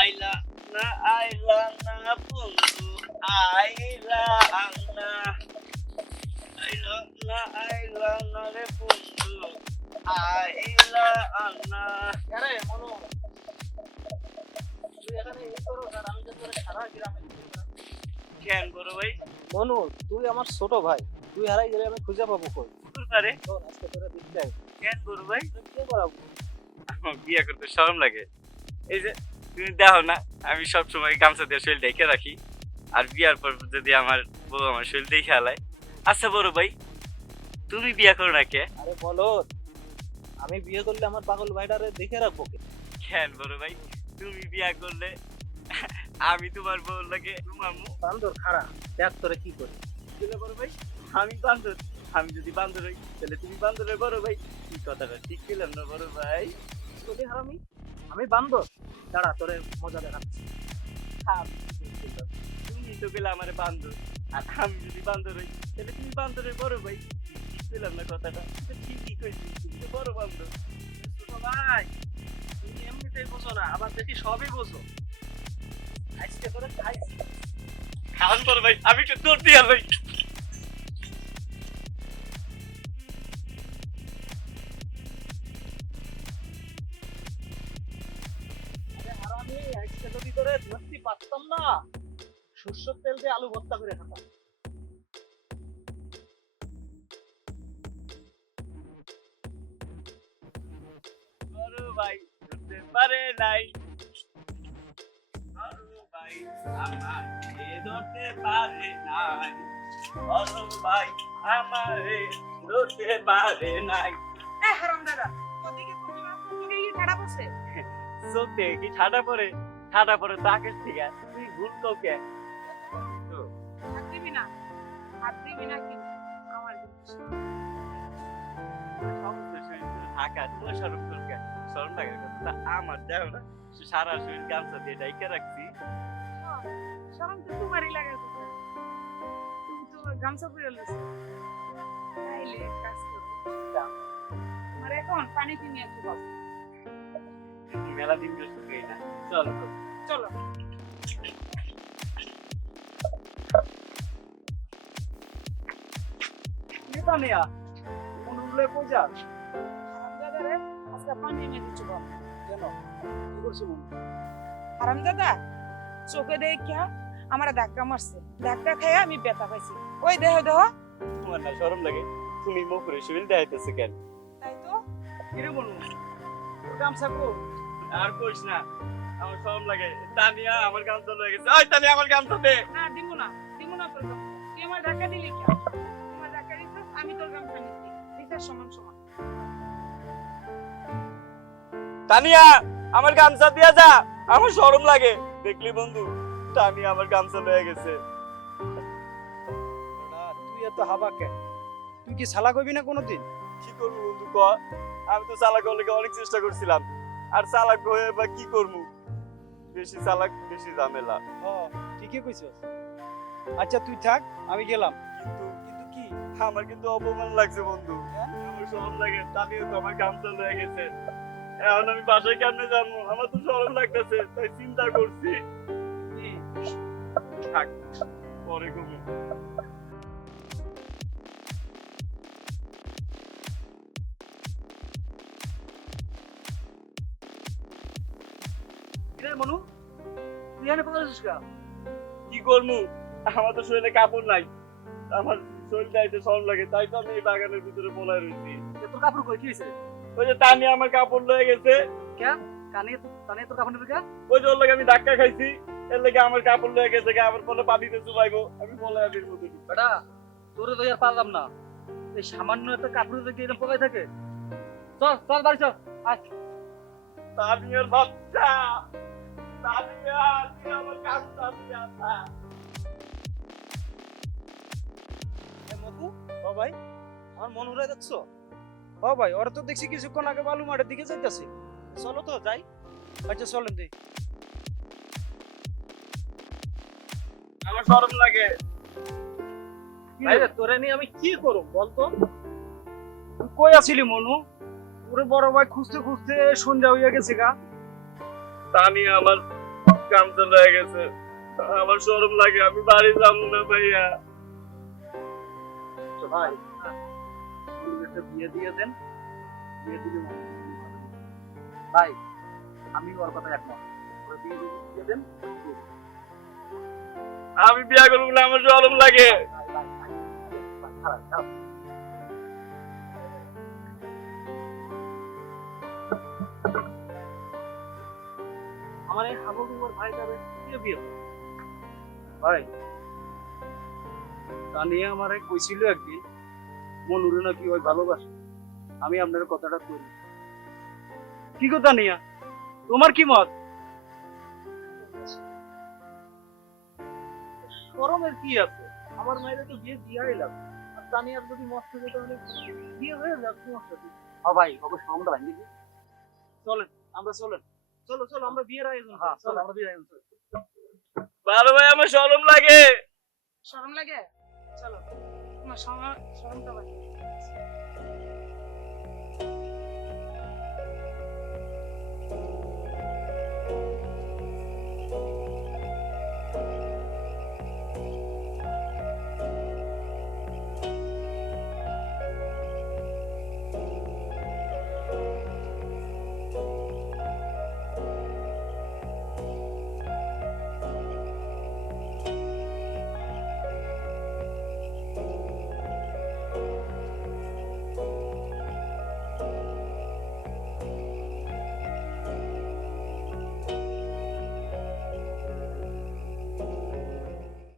আইলা আইলা না বন্ধু, আইলা না, আইলা আইলা না রে বন্ধু, আইলা না। আরে মনু, তুই এখানে এই করো আর আমি তো তোরে সারা গ্রামে খুঁজে বেড়াচ্ছি। কেন বড় ভাই? মনু, তুই আমার ছোট ভাই, তুই হারাই গেলে আমি খুঁজে পাবো কই? বুঝতে শোন, আজকে তোরা দেখতে আই। কেন বড় ভাই? তুই বিয়ে করাবো। আমার বিয়ে করতে শরম লাগে। এই যে তুমি দেখো না, আমি সব সময় গামছা দিয়ে শরীর ঢেকে রাখি, আর বিয়ার পর যদি আমার বউ আমার শরীর দেখে আলায়। আচ্ছা বড় ভাই, তুমি বিয়ে করো না কে? আরে বলো, আমি বিয়ে করলে আমার পাগল ভাইটারে দেখে রাখবো কে? কেন বড় ভাই, তুমি বিয়ে করলে আমি তোমার বউ লাগে ঘুমামু? বান্দর খারাপ, দেখ তোরে কি করি। বুঝলে বড় ভাই, আমি বান্দর, আমি যদি বান্দর হই তাহলে তুমি বান্দরের বড় ভাই। কি কথাটা ঠিক পেলাম না বড় ভাই? তোকে হারামি, আমি বান্দর। দাঁড়া, তোরে মজা দেখাচ্ছি। তুমি তো পেলে আমার বান্দর, আর আমি যদি বান্দর হই তাহলে তুমি বান্দরের বড় ভাই। ঠিক পেলাম না কথাটা? তো ঠিকই কইছি, তুমি তো বড় বান্দর। ছোট ভাই, তুমি এমনিতেই বোঝো না, আবার দেখি সবই বোঝো। আজকে তোরে খাইছি। খান বড় ভাই, আমি একটু দৌড় দিয়ে ভাই। আরে হারামি, আজকে যদি তোরে ধরতে পারতাম না, সরষের তেল দিয়ে আলু ভর্তা করে খেতাম। বড় ভাই ধরতে পারে নাই, বড় ভাই আমার ধরতে পারে নাই, বড় ভাই আমারে ধরতে পারে নাই। এই হারামজাদা, ওদিকে তুমি না, তোকে কি ঠাড়া পড়ছে? সত্যি কি ঠাডা পরে? ঠাডা পরে তো আকাশ থেকে, তুই ভুল তো কে? হাত দিবি না, হাত দিবি না কিন্তু আমার জিনিস। ঢাকা তোমার সরম করকে সরম লাগে কথা আমার যাও না, সারা শরীর গামছা দিয়ে ডাইকা রাখছি। শরম তো তোমারই লাগে তো। তুমি তো গামছা পরে লইছো। তাইলে এক কাজ করো, আমার এখন পানি কিনে একটু দাও। মেলা দিন তো শুকিয়ে না, চলো চলো। এটা নেয়া মনুলে কই যাস? হারামজাদা রে, আজকে পানি এনে দিচ্ছি বাবা। কেন, কি করছিস মনু? হারামজাদা, চোখে দেখিয়া আমার ধাক্কা মারছে, ধাক্কা খাইয়া আমি ব্যথা পাইছি। ওই দেহ দেহ। তোমার না শরম লাগে? তুমি মুখরে শরীর দেখাইতেছে কেন? তাই তো। কিরে মনু, তোর গামছা কো? আর কইস না, আমার শরম লাগে। তানিয়া আমার গামছা লয়ে গেছে। ওই তানিয়া আমার গামছা দে। না দিমু না, দিমু না তোর গামছা। তুই আমার ধাক্কা দিলি কে? তোমার ধাক্কা দিছ, আমি তোর গামছা নিচ্ছি। দিতে সমান সমান। তানিয়া আমার গামছা দিয়া যা, আমার শরম লাগে। দেখলি বন্ধু, তানিয়া আমার গামছা লয়ে গেছে। তুই এত হাবা কেন? তুই কি শালা কইবি না কোনোদিন? কি করবো বন্ধু ক? আমি তো চালাক হওয়ার লেগে অনেক চেষ্টা করছিলাম, আর চালাক হয়ে বা কি করবো? বেশি চালাক বেশি ঝামেলা। ঠিকই কইছস। আচ্ছা তুই থাক, আমি গেলাম। কিন্তু কিন্তু কি? আমার কিন্তু অপমান লাগছে বন্ধু। আমার শরম লাগে, তানিয়া তো আমার গামছা লয়ে গেছে। এখন আমি বাসায় কেমনে যাবো? আমার তো শরম লাগতেছে, তাই চিন্তা করছি। কি? থাক, পরে ঘুমো। কিরে মনু, তুই এখানে কোথায় আছিস কা? কি করবো? আমার তো শরীরে কাপড় নাই, আমার শরীরটা এতে শরম লাগে, তাই তো আমি এই বাগানের ভিতরে পলায় রয়েছি। তোর কাপড় কই, কি হয়েছে? ওই যে তানিয়া আমার কাপড় লয়ে গেছে। কেন? কানে কানে তোর কাপড় নেবে কে? ওই যে ওর লাগে আমি ধাক্কা খাইছি, এর লাগে আমার কাপড় লয়ে গেছে, আমার পরে পানিতে চুবাইবো, আমি পলায় আবির মতো। বেটা, তোরে তো আর পারলাম না। এই সামান্য একটা কাপড় দেখে এরকম পকাই থাকে? চল চল বাড়ি চল। আয়। তানিয়ার বাচ্চা, তানিয়া তুই আমার গামছা দিয়া যা। মধু, ও ভাই, আমার মন উড়ে যাচ্ছ? ও ভাই, ওরা তো দেখছি কিছুক্ষণ আগে বালু মাঠের দিকে যাইতেছে। চলো তো যাই। আচ্ছা চলেন দেই। আমার শরম লাগে। তোরে নিয়ে আমি কি করব বলতো? তুই কই আছিলি মনু? ওরে বড় ভাই খুঁজতে খুঁজতে সন্ধ্যা হইয়া গেছে গা। তানিয়া আমার গামছা লয়ে গেছে, আমার শরম লাগে, আমি বাড়ি যাবো না ভাইয়া। তো ভাই একটা বিয়ে দিয়ে দেন, বিয়ে দিলে ভাই আমি ওর কথা একমত, ওর বিয়ে দিয়ে দেন। আমি বিয়া করবো না, আমার শরম লাগে। ভাই ভাই ভাই ভাই, খারাপ খারাপ। আমার এই হাবু ডুবুর ভাই যাবে কে বিয়ে করবে? ভাই তানিয়া আমারে কইছিল একদিন মনুরে নাকি ওই ভালোবাসে, আমি আপনার কথাটা করি। কি কথা নিয়া, তোমার কি মত? শরমের কি আছে, আমার মেয়েরা তো বিয়ে দিয়াই লাগবে, আর তানিয়ার যদি মত থাকে তাহলে বিয়ে হয়ে যাক, সমস্যা কি? হ্যাঁ ভাই অবশ্য আমরা ভাঙি দিই। চলেন আমরা চলেন, চলো চলো আমরা বিয়ের আয়োজন, হ্যাঁ চলো আমরা বিয়ের আয়োজন করি। বারো ভাই, আমার শরম লাগে। শরম লাগে? চলো তোমার শরমটা বাড়িয়ে